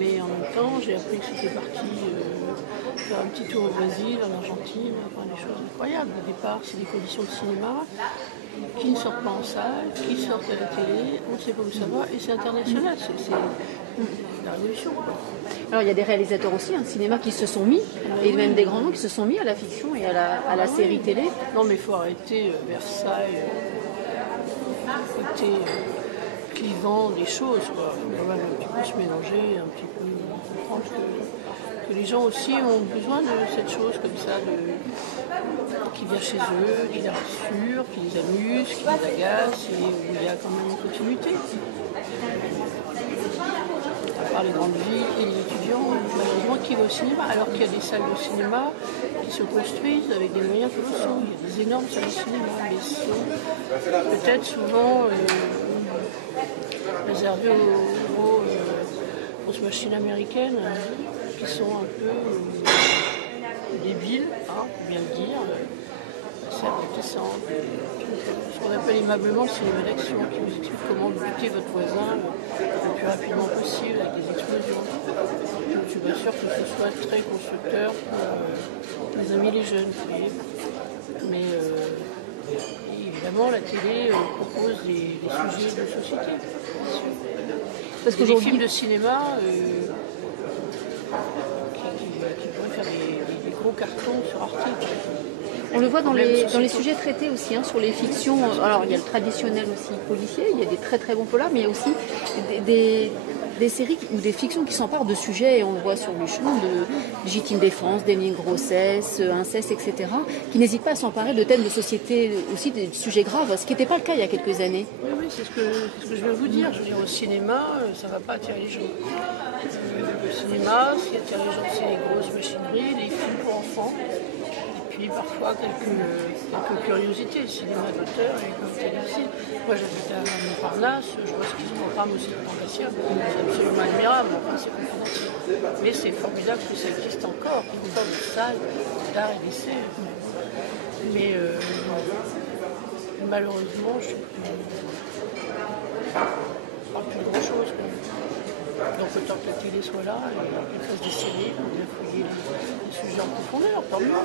Mais en même temps, j'ai appris que c'était parti faire un petit tour au Brésil, en Argentine, enfin des choses incroyables. Au départ, c'est des conditions de cinéma qui ne sortent pas en salle, qui sortent à la télé, on ne sait pas où ça va, et c'est international, c'est la révolution. Alors il y a des réalisateurs aussi, un cinéma qui se sont mis, et même des grands noms qui se sont mis à la fiction et à la série télé. Non mais il faut arrêter Versailles, côté clivant des choses, quoi. Il faut quand même un petit peu se mélanger, un petit peu comprendre que les gens aussi ont besoin de cette chose comme ça, qui vient chez eux, qui les rassure, qui les amuse, qui les agace, et où il y a quand même une continuité. À part les grandes villes et les étudiants, malheureusement, qui vont au cinéma, alors qu'il y a des salles de cinéma qui se construisent avec des moyens colossaux. Il y a des énormes salles de cinéma, mais sont peut-être souvent réservées aux grosses machines américaines qui sont un peu débiles, hein, pour bien le dire, assez abrutessantes. Ce qu'on appelle aimablement le cinéma d'action, qui vous explique comment buter votre voisin le plus rapidement possible avec des explosions. Je ne suis pas sûre que ce soit très constructeur pour les amis les jeunes. Mais évidemment, la télé propose des sujets de société. Parce que les films de cinéma qui pourraient faire des gros cartons sur Arte. On le voit dans les sujets traités aussi, hein, sur les fictions. Alors il y a le traditionnel aussi policier, il y a des très très bons polars, mais il y a aussi des séries ou des fictions qui s'emparent de sujets, on le voit sur Luchon, de légitime défense, déni de grossesse, inceste, etc., qui n'hésitent pas à s'emparer de thèmes de société, aussi des sujets graves, ce qui n'était pas le cas il y a quelques années. Oui, c'est ce que je veux vous dire. Je veux dire, au cinéma, ça ne va pas attirer les gens. Le cinéma, ce qui attire les gens, c'est les grosses machineries, les films pour enfants. Et parfois quelques curiosités, le cinéma d'auteur et comme télévisé. Moi j'habite à Montparnasse, je vois ce qu'ils programment aussi dans Fantasia, c'est absolument admirable, enfin c'est confidentiel. Mais c'est formidable que ça existe encore, une forme de salle d'art et d'essai. Mais malheureusement, je ne parle plus de grand chose. Donc autant que la télé soit là et qu'elle fasse des séries, on a fouillé les sujets en profondeur, tant mieux.